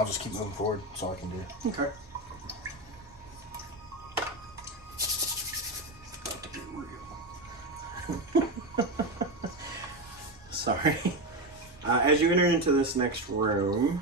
I'll just keep moving forward. That's all I can do. Okay. Sorry. As you enter into this next room,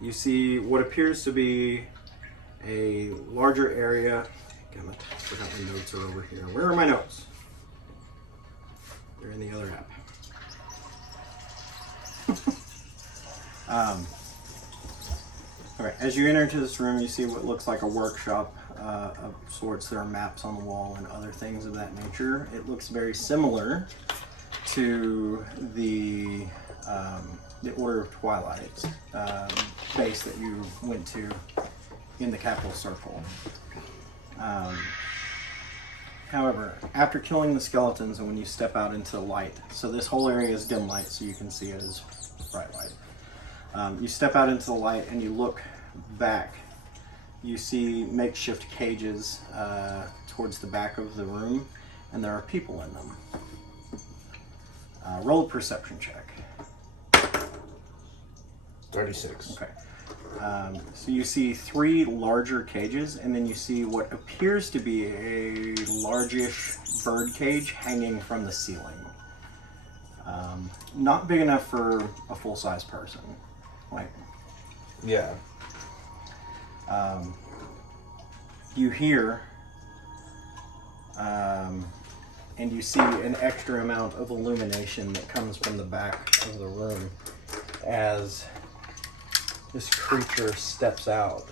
you see what appears to be a larger area. Damn it, I forgot my notes are over here. Where are my notes? They're in the other app. Okay, as you enter into this room, you see what looks like a workshop of sorts. There are maps on the wall and other things of that nature. It looks very similar to the Order of Twilight base that you went to in the capital circle. However, after killing the skeletons and when you step out into the light, so this whole area is dim light, so you can see it as bright light. You step out into the light and you look back. You see makeshift cages towards the back of the room, and there are people in them. Roll a perception check. 36. Okay. So you see 3 larger cages, and then you see what appears to be a largish bird cage hanging from the ceiling. Not big enough for a full-size person. Like, Yeah. you hear and you see an extra amount of illumination that comes from the back of the room as this creature steps out,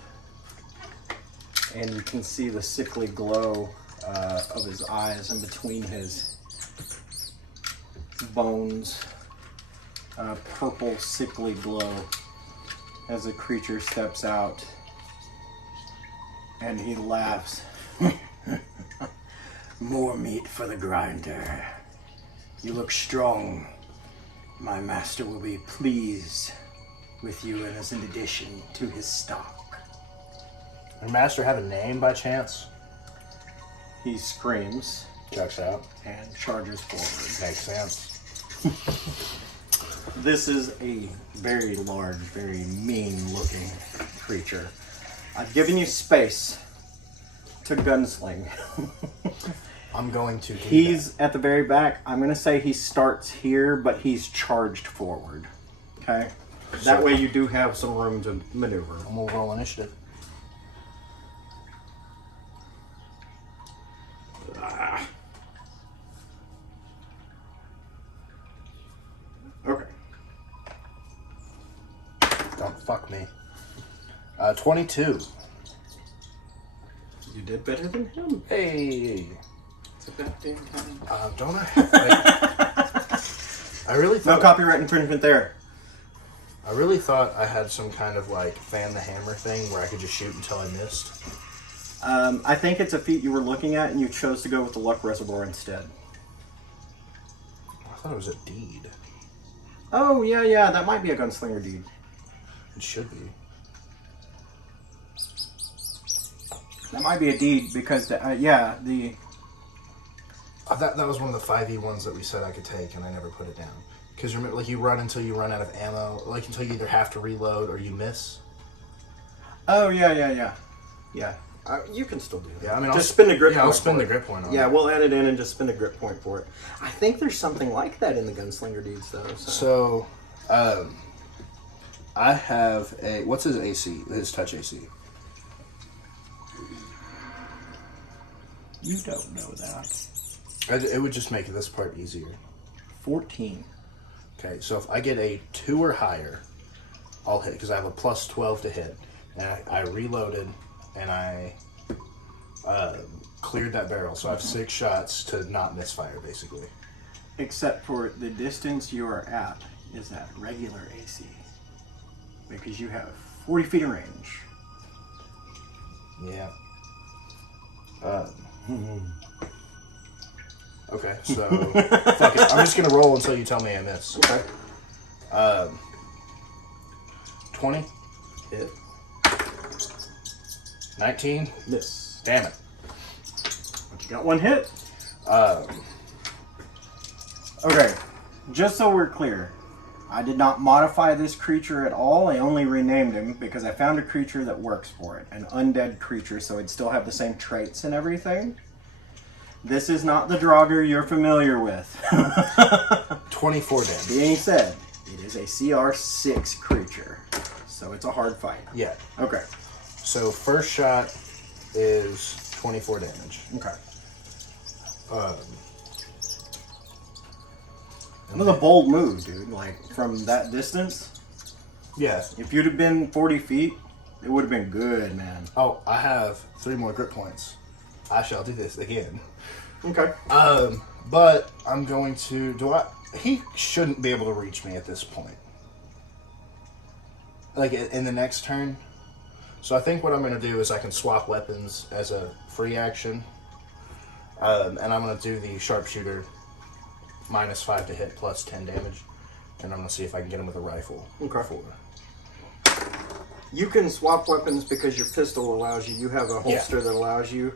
and you can see the sickly glow of his eyes and between his bones, purple sickly glow as the creature steps out, and he laughs. More meat for the grinder. You look strong. My master will be pleased with you and as an addition to his stock. Does Master have a name by chance? He screams Checks out. and charges forward. Makes sense. This is a very large, very mean-looking creature. I've given you space to gunsling. I'm going to do He's at the very back. I'm going to say he starts here, but he's charged forward. Okay? That way you do have some room to maneuver. I'm going to roll initiative. Okay. Don't fuck me. 22. You did better than him. Hey. It's a bad damn time. Don't I? I really No thought. copyright infringement there. I really thought I had some kind of like fan the hammer thing where I could just shoot until I missed. I think it's a feat you were looking at, and you chose to go with the luck reservoir instead. I thought it was a deed. Oh, yeah, that might be a gunslinger deed. It should be. That might be a deed because, that That was one of the 5e ones that we said I could take, and I never put it down. Because remember, like you run until you run out of ammo, like until you either have to reload or you miss. Oh, yeah. You can still do that. Yeah, I mean, just spin the grip. Yeah, I'll spin the grip point on it. Yeah, we'll add it in and just spin the grip point for it. I think there's something like that in the gunslinger deeds, though. So, I have a what's his AC? His touch AC. You don't know that. It would just make this part easier. 14. Okay, so if I get a 2 or higher, I'll hit because I have a plus 12 to hit, and I reloaded and I cleared that barrel, so I have 6 shots to not misfire, basically. Except for the distance you are at is at regular AC. Because you have 40 feet of range. Yeah. Okay, so fuck it. I'm just gonna roll until you tell me I miss. Okay. 20. Hit. 19. Miss. Damn it. But you got one hit. Okay. Just so we're clear, I did not modify this creature at all. I only renamed him because I found a creature that works for it. An undead creature, so it'd still have the same traits and everything. This is not the Draugr you're familiar with. 24 damage. Being said, it is a CR6 creature, so it's a hard fight. Yeah. Okay. So first shot is 24 damage. Okay. That was a bold move, dude. Like, from that distance, Yeah. if you'd have been 40 feet, it would have been good, man. Oh, I have 3 more grip points. I shall do this again. Okay. But I'm going to... He shouldn't be able to reach me at this point. Like, in the next turn. So I think what I'm going to do is I can swap weapons as a free action. And I'm going to do the sharpshooter -5 to hit plus 10 damage. And I'm going to see if I can get him with a rifle. Okay. You can swap weapons because your pistol allows you. You have a holster that allows you.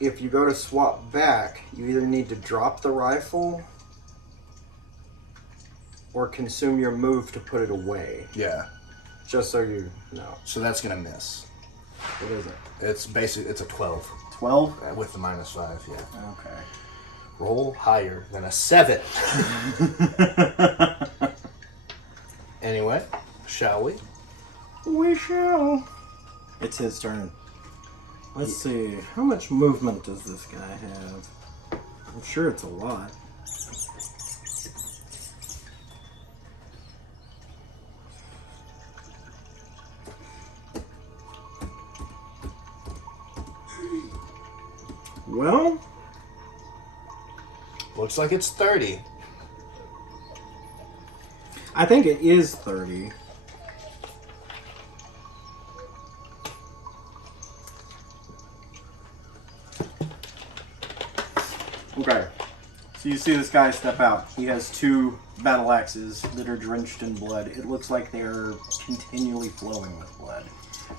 If you go to swap back, you either need to drop the rifle or consume your move to put it away. Yeah. Just so you know. So that's going to miss. What is it? It's basically, it's a 12. 12? With the -5, yeah. Okay. Roll higher than a 7. Anyway, shall we? We shall. It's his turn. Let's see. How much movement does this guy have? I'm sure it's a lot. Well, Looks like it's 30. I think it is 30. Okay. So you see this guy step out. He has 2 battle axes that are drenched in blood. It looks like they're continually flowing with blood.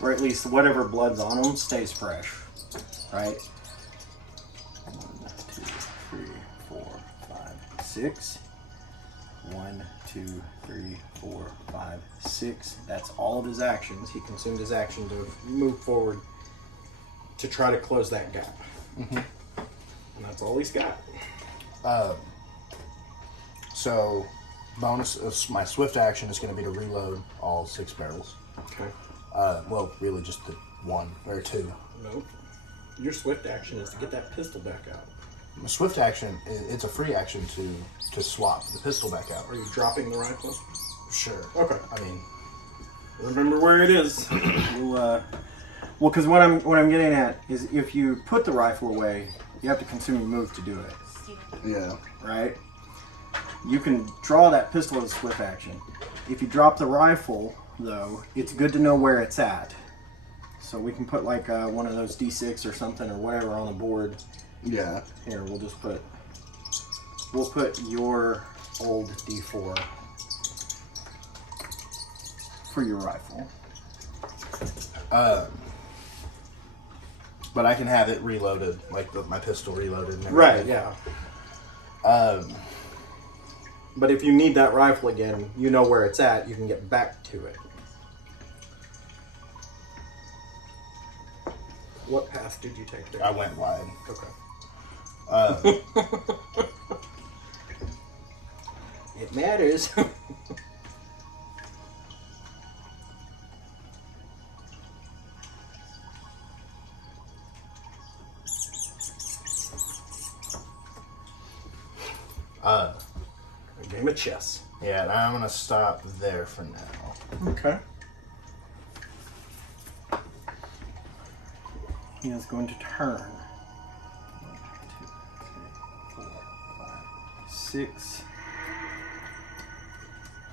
Or at least whatever blood's on them stays fresh. Right? 1, 2, 3, 4, 5, 6. 1, 2, 3, 4, 5, 6. That's all of his actions. He consumed his action to move forward to try to close that gap. Mm-hmm. And that's all he's got. So, bonus of my swift action is going to be to reload all 6 barrels. Okay. Well, really just the 1 or 2. Nope. Your swift action is to get that pistol back out. My swift action, it's a free action to swap the pistol back out. Are you dropping the rifle? Sure. Okay. I mean, remember where it is. Well, because what I'm getting at is if you put the rifle away, you have to consume a move to do it. yeah. Right? You can draw that pistol as a swift action. If you drop the rifle, though, it's good to know where it's at. So we can put like one of those D6 or something or whatever on the board. Yeah. Here, we'll put your old D4 for your rifle. But I can have it reloaded, like my pistol reloaded and everything. Right, yeah. But if you need that rifle again, you know where it's at, you can get back to it. What path did you take there? I went wide. Okay. It matters. A game of chess. Yeah, and I'm gonna stop there for now. Okay. He is going to turn. 1, 2, 3, 4, 5, 6.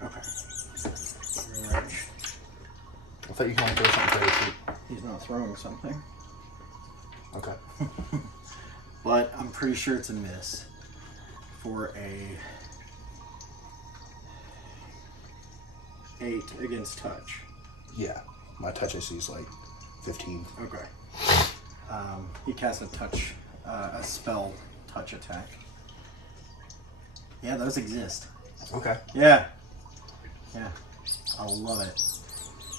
Okay. Right. I thought you could only throw something 30 feet. He's not throwing something. Okay. But I'm pretty sure it's a miss for a 8 against touch. Yeah. My touch AC is like 15. Okay. He casts a spell touch attack. Yeah, those exist. Okay. Yeah. Yeah, I love it.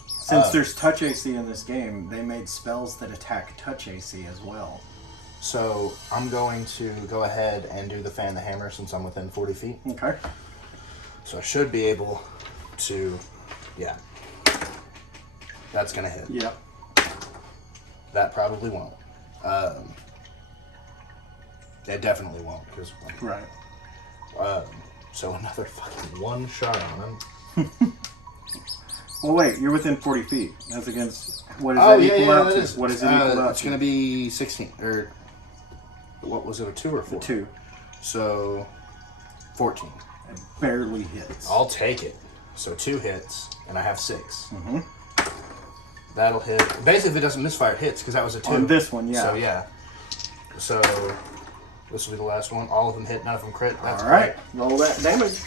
Since there's touch AC in this game, they made spells that attack touch AC as well. So I'm going to go ahead and do the fan the hammer since I'm within 40 feet. Okay. So I should be able to, yeah. That's going to hit. Yep. That probably won't. It definitely won't. Cause, Right. So another fucking one shot on him. Well, wait, you're within 40 feet. That's against, what is that equal out to? Is. What is it equal out It's to? going to be 16, or what was it, a 2 or 4? 2. So 14. It barely hits. I'll take it. So 2 hits, and I have 6. Mm-hmm. That'll hit. Basically, if it doesn't misfire, it hits, because that was a 2. On this one, yeah. So, yeah. So, this will be the last one. All of them hit, none of them crit. That's all right. great. Roll that damage.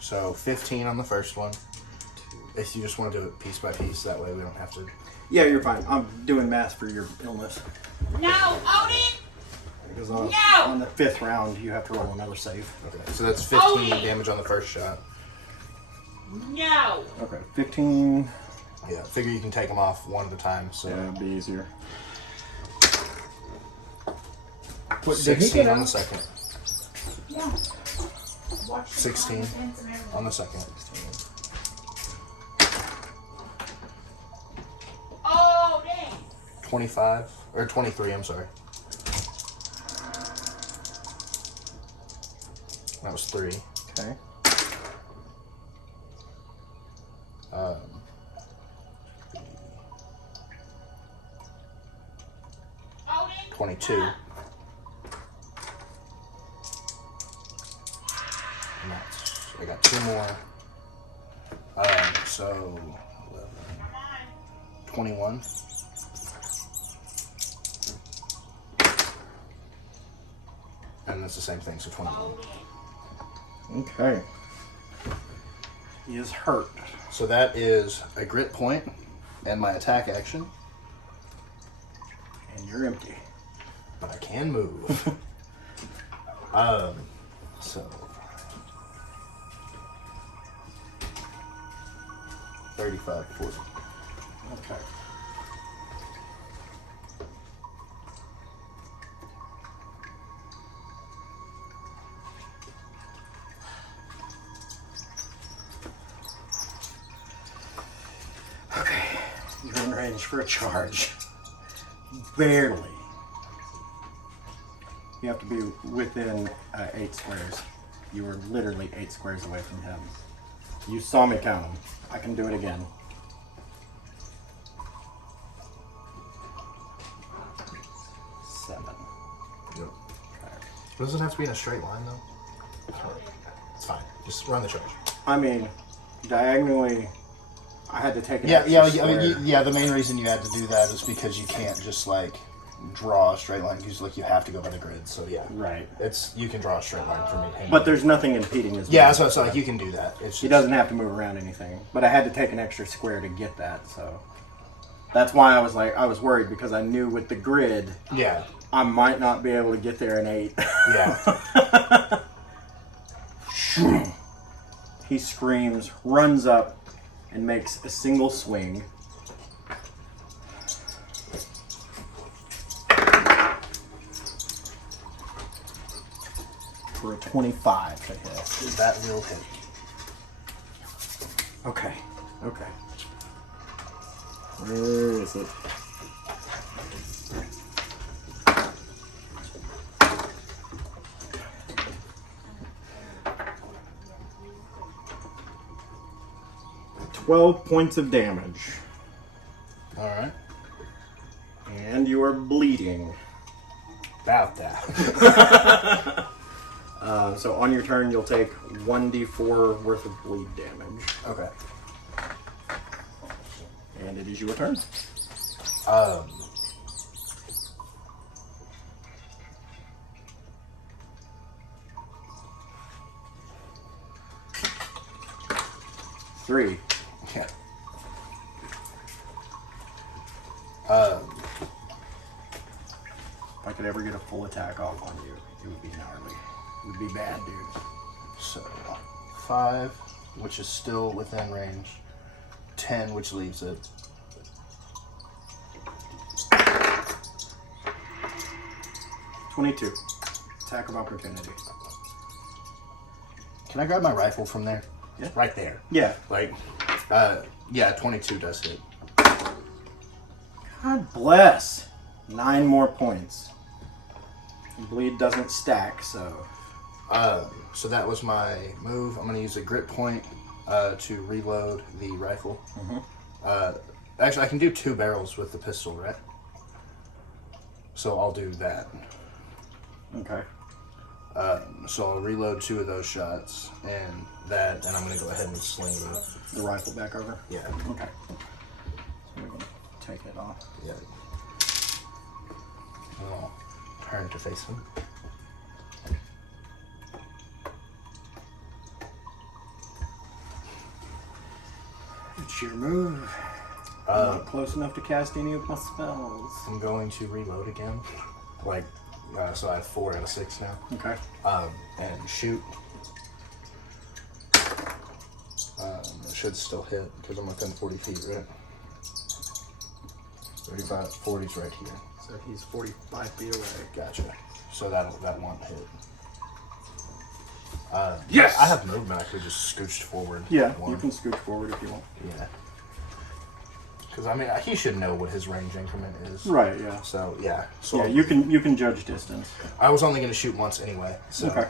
So 15 on the first one. If you just want to do it piece by piece, that way we don't have to. Yeah, you're fine. I'm doing math for your illness. No, Odin! Because on the 5th round, you have to roll another save. Okay, so that's 15 damage on the first shot. No! Okay, 15. Yeah, figure you can take them off one at a time. So Yeah, it'd be easier. 16 on the second. Yeah. 16 on the second. Oh, dang! 25 or 23. I'm sorry. That was 3. Okay. 22. And that's, I got 2 more. So 11, 21. And that's the same thing, so 21. Okay. He is hurt. So that is a grit point and my attack action. And you're empty. But I can move. So 35, 40. Okay. Okay. You're in range for a charge. Barely. You have to be within 8 squares. You were literally 8 squares away from him. You saw me count them. I can do it again. 7. Yep. Does it have to be in a straight line though? It's fine. Just run the charge. I mean, diagonally, I had to take an Yeah, extra yeah, square. yeah. The main reason you had to do that is because you can't just like draw a straight line because like you have to go by the grid. So yeah, Right. it's you can draw a straight line from me. But there's nothing impeding his Yeah, movement. so like you can do that. It's just, He doesn't have to move around anything. But I had to take an extra square to get that, so that's why I was worried because I knew with the grid Yeah, I might not be able to get there in 8. yeah. He screams, runs up, and makes a single swing. For a 25 to hit. That will hit. Okay. Okay. Where is it? $12 points of damage. All right. And you are bleeding. About that. So on your turn, you'll take 1d4 worth of bleed damage. Okay. And it is your turn. Three. Yeah. If I could ever get a full attack off on you, it would be gnarly. It would be bad, dude. So 5, which is still within range. 10, which leaves it. $22. Attack of opportunity. Can I grab my rifle from there? Yeah. Right there. Yeah. Like, yeah, 22 does hit. God bless. 9 more points. Bleed doesn't stack, so. So that was my move. I'm going to use a grit point to reload the rifle. Actually, I can do 2 barrels with the pistol, right? So I'll do that. Okay. So I'll reload 2 of those shots and that, and I'm going to go ahead and sling The rifle back over? Yeah. Okay. So we're going to take it off. Yeah. And I'll turn to face him. It's your move. Not close enough to cast any of my spells. I'm going to reload again. Like, so I have 4 out of 6 now. Okay. And shoot. It should still hit because I'm within 40 feet, right? 35, 40's right here. So he's 45 feet away. Gotcha. So that won't hit. Yes! I have movement. I could just scooch forward. Yeah, one. you can scooch forward if you want. Yeah. Because I mean, he should know what his range increment is. Right. Yeah. So yeah. So Yeah, you can judge distance. I was only going to shoot once anyway. So Okay.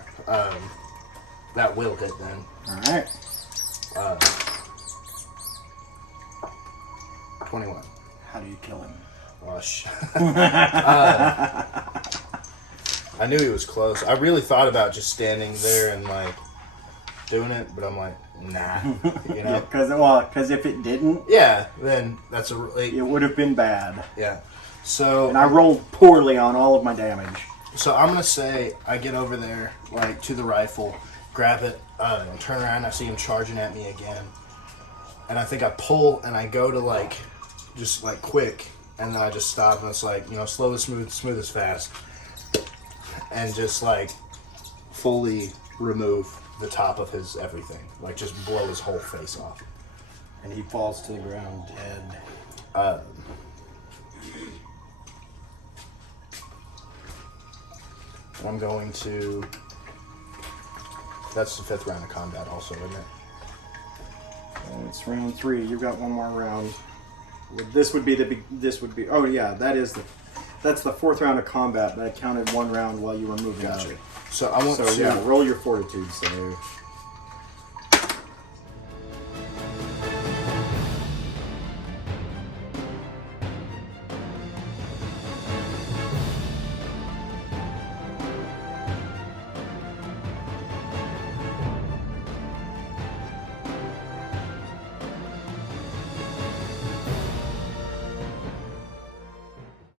that will hit then. All right. 21. How do you kill him? Gosh. I knew he was close. I really thought about just standing there and like doing it, but I'm like, nah. You know? Because if it didn't, Yeah. Then that's a like, it would have been bad. yeah. So And I rolled poorly on all of my damage. So I'm gonna say I get over there, like to the rifle, grab it, and turn around. And I see him charging at me again, and I think I pull and I go to like, just like quick, and then I just stop and it's like, you know, slow as smooth, smooth as fast, and just like fully remove the top of his everything, like just blow his whole face off. And he falls to the ground dead. And I'm going to. That's the 5th round of combat, also, isn't it? It's round 3. You've got one more round. This would be Oh yeah, that's the 4th round of combat. That counted 1 round while you were moving. Gotcha. Out. So I want So to. yeah, roll your fortitude save.